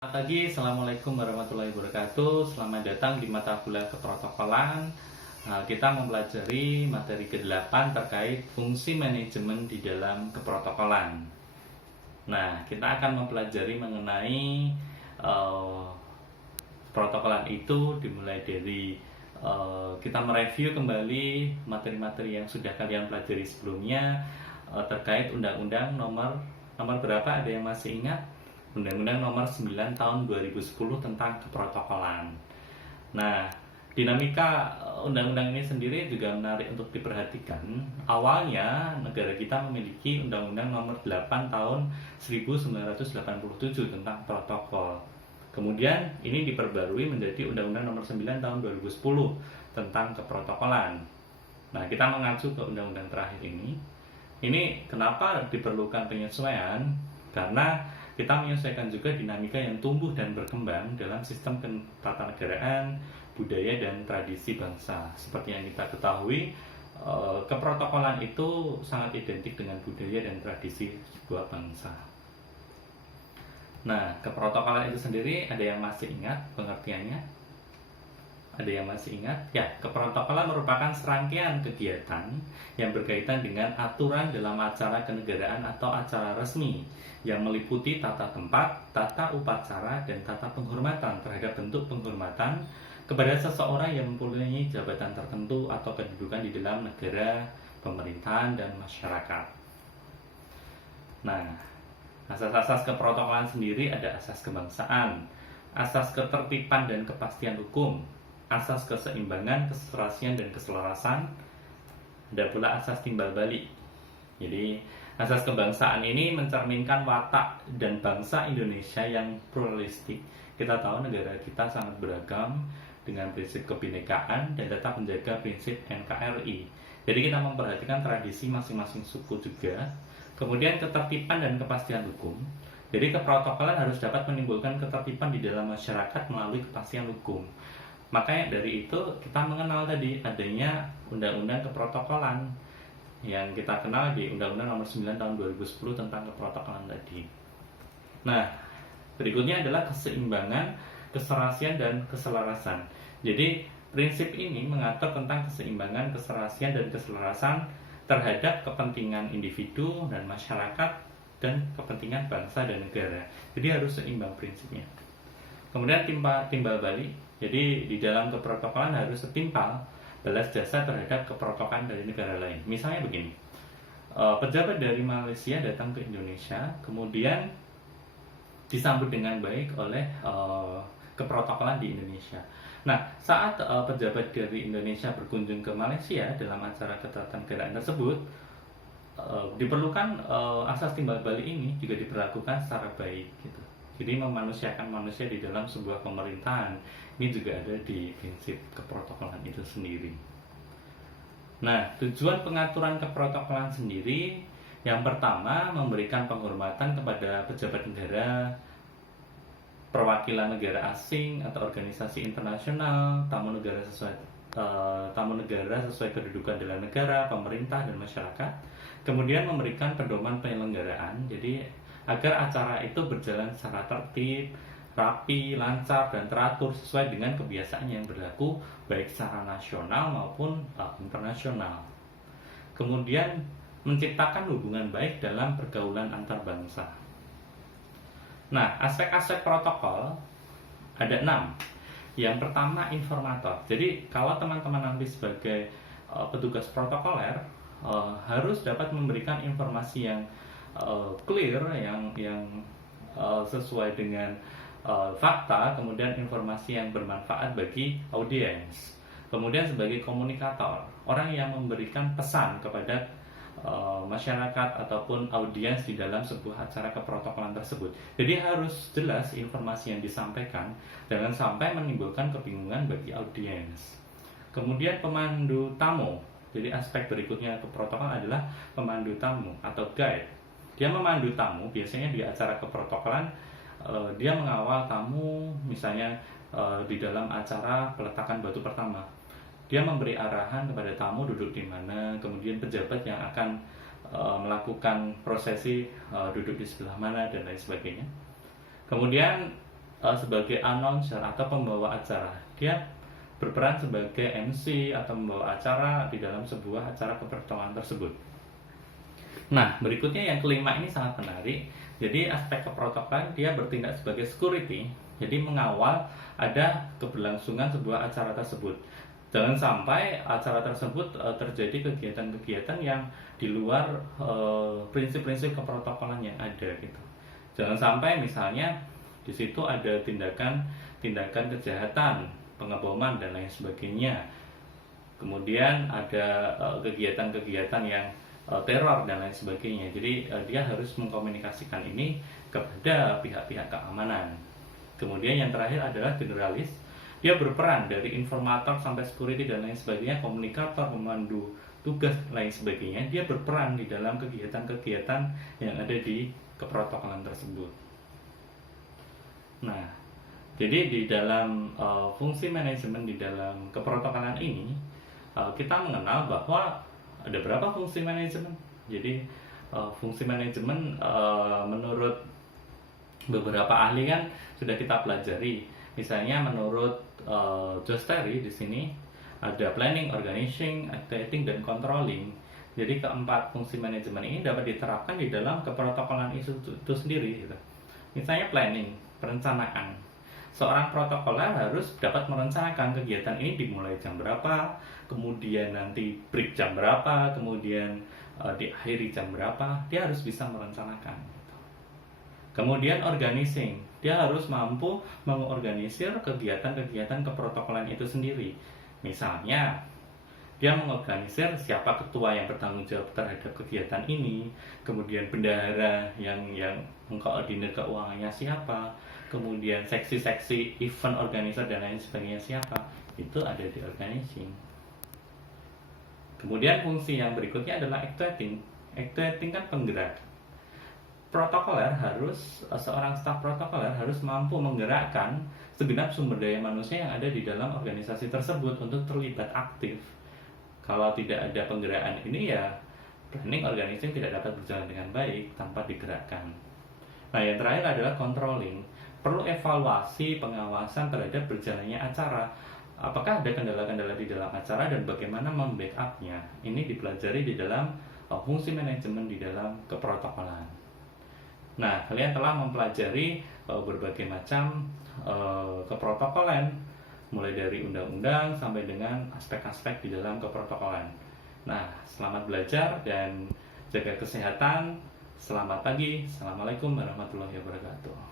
Selamat pagi, Assalamualaikum warahmatullahi wabarakatuh. Selamat datang di mata kuliah keprotokolan. Kita mempelajari materi ke-8 terkait fungsi manajemen di dalam keprotokolan. Nah, kita akan mempelajari mengenai protokolan itu dimulai dari kita mereview kembali materi-materi yang sudah kalian pelajari sebelumnya terkait undang-undang nomor berapa, ada yang masih ingat? Undang-Undang Nomor 9 Tahun 2010 tentang keprotokolan. Nah, dinamika undang-undang ini sendiri juga menarik untuk diperhatikan. Awalnya negara kita memiliki Undang-Undang Nomor 8 Tahun 1987 tentang protokol. Kemudian ini diperbarui menjadi Undang-Undang Nomor 9 Tahun 2010 tentang keprotokolan. Nah, kita mengacu ke undang-undang terakhir ini. Ini kenapa diperlukan penyesuaian? Karena kita menyesuaikan juga dinamika yang tumbuh dan berkembang dalam sistem ketatanegaraan, budaya, dan tradisi bangsa. Seperti yang kita ketahui, keprotokolan itu sangat identik dengan budaya dan tradisi sebuah bangsa. Nah, keprotokolan itu sendiri, ada yang masih ingat pengertiannya? Ada yang masih ingat? Ya, keprotokolan merupakan serangkaian kegiatan yang berkaitan dengan aturan dalam acara kenegaraan atau acara resmi yang meliputi tata tempat, tata upacara, dan tata penghormatan terhadap bentuk penghormatan kepada seseorang yang mempunyai jabatan tertentu atau kedudukan di dalam negara, pemerintahan, dan masyarakat. Nah, asas-asas keprotokolan sendiri ada asas kebangsaan, asas ketertiban dan kepastian hukum, asas keseimbangan, keserasian, dan keselarasan. Ada pula asas timbal balik. Jadi asas kebangsaan ini mencerminkan watak dan bangsa Indonesia yang pluralistik. Kita tahu negara kita sangat beragam dengan prinsip kebinekaan dan tetap menjaga prinsip NKRI. Jadi kita memperhatikan tradisi masing-masing suku juga. Kemudian ketertiban dan kepastian hukum. Jadi keprotokolan harus dapat menimbulkan ketertiban di dalam masyarakat melalui kepastian hukum. Makanya dari itu kita mengenal tadi adanya undang-undang keprotokolan yang kita kenal di Undang-Undang Nomor 9 Tahun 2010 tentang keprotokolan tadi. Nah, berikutnya adalah keseimbangan, keserasian, dan keselarasan. Jadi prinsip ini mengatur tentang keseimbangan, keserasian, dan keselarasan terhadap kepentingan individu dan masyarakat dan kepentingan bangsa dan negara. Jadi harus seimbang prinsipnya. Kemudian timbal balik. Jadi di dalam keprotokolan harus setimpal balas jasa terhadap keprotokolan dari negara lain. Misalnya begini, pejabat dari Malaysia datang ke Indonesia, kemudian disambut dengan baik oleh keprotokolan di Indonesia. Nah, saat pejabat dari Indonesia berkunjung ke Malaysia dalam acara ketatanegaraan tersebut, diperlukan asas timbal balik ini juga diberlakukan secara baik gitu. Jadi memanusiakan manusia di dalam sebuah pemerintahan ini juga ada di prinsip keprotokolan itu sendiri. Nah, tujuan pengaturan keprotokolan sendiri yang pertama memberikan penghormatan kepada pejabat negara, perwakilan negara asing atau organisasi internasional, tamu negara sesuai kedudukan dalam negara, pemerintah, dan masyarakat. Kemudian memberikan pedoman penyelenggaraan, jadi agar acara itu berjalan secara tertib, rapi, lancar, dan teratur sesuai dengan kebiasaan yang berlaku baik secara nasional maupun internasional. Kemudian menciptakan hubungan baik dalam pergaulan antar bangsa. Nah, aspek-aspek protokol ada 6. Yang pertama, informator. Jadi kalau teman-teman nanti sebagai petugas protokoler harus dapat memberikan informasi yang clear, yang sesuai dengan fakta, kemudian informasi yang bermanfaat bagi audiens. Kemudian sebagai komunikator, orang yang memberikan pesan kepada masyarakat ataupun audiens di dalam sebuah acara keprotokolan tersebut. Jadi harus jelas informasi yang disampaikan, jangan sampai menimbulkan kebingungan bagi audiens. Kemudian pemandu tamu. Jadi aspek berikutnya keprotokolan adalah pemandu tamu atau guide. Dia memandu tamu, biasanya di acara keprotokolan dia mengawal tamu, misalnya di dalam acara peletakan batu pertama. Dia memberi arahan kepada tamu duduk di mana, kemudian pejabat yang akan melakukan prosesi duduk di sebelah mana, dan lain sebagainya. Kemudian sebagai announcer atau pembawa acara. Dia berperan sebagai MC atau membawa acara di dalam sebuah acara keprotokolan tersebut. Nah, berikutnya yang kelima ini sangat menarik. Jadi aspek keprotokolan dia bertindak sebagai security, jadi mengawal ada keberlangsungan sebuah acara tersebut. Jangan sampai acara tersebut terjadi kegiatan-kegiatan yang di luar prinsip-prinsip keprotokolan yang ada gitu. Jangan sampai misalnya di situ ada tindakan kejahatan, pengeboman dan lain sebagainya. Kemudian ada kegiatan-kegiatan yang teror dan lain sebagainya. Jadi dia harus mengkomunikasikan ini kepada pihak-pihak keamanan. Kemudian yang terakhir adalah generalis. Dia berperan dari informator sampai security dan lain sebagainya, komunikator, pemandu tugas lain sebagainya. Dia berperan di dalam kegiatan-kegiatan yang ada di keprotokolan tersebut. Nah, jadi di dalam fungsi manajemen di dalam keprotokolan ini kita mengenal bahwa ada berapa fungsi manajemen. Jadi fungsi manajemen menurut beberapa ahli kan sudah kita pelajari. Misalnya menurut Josh Terry di sini ada planning, organizing, activating, dan controlling. Jadi keempat fungsi manajemen ini dapat diterapkan di dalam keprotokolan itu sendiri. Gitu. Misalnya planning, perencanaan. Seorang protokoler harus dapat merencanakan kegiatan ini dimulai jam berapa, kemudian nanti break jam berapa, kemudian diakhiri jam berapa. Dia harus bisa merencanakan. Gitu. Kemudian organizing, dia harus mampu mengorganisir kegiatan-kegiatan keprotokolan itu sendiri. Misalnya, dia mengorganisir siapa ketua yang bertanggung jawab terhadap kegiatan ini, kemudian bendahara yang mengkoordinir keuangannya siapa, kemudian seksi-seksi event organizer dan lain sebagainya siapa, itu ada di organizing. Kemudian fungsi yang berikutnya adalah actuating. Actuating kan penggerak. Seorang staf protokoler harus mampu menggerakkan segenap sumber daya manusia yang ada di dalam organisasi tersebut untuk terlibat aktif. Kalau tidak ada penggerakkan ini ya planning organizing tidak dapat berjalan dengan baik tanpa digerakkan. Nah, yang terakhir adalah controlling. Perlu evaluasi pengawasan terhadap berjalannya acara. Apakah ada kendala-kendala di dalam acara dan bagaimana membackup-nya. Ini dipelajari di dalam fungsi manajemen di dalam keprotokolan. Nah, kalian telah mempelajari berbagai macam keprotokolan, mulai dari undang-undang sampai dengan aspek-aspek di dalam keprotokolan. Nah, selamat belajar dan jaga kesehatan. Selamat pagi. Assalamualaikum warahmatullahi wabarakatuh.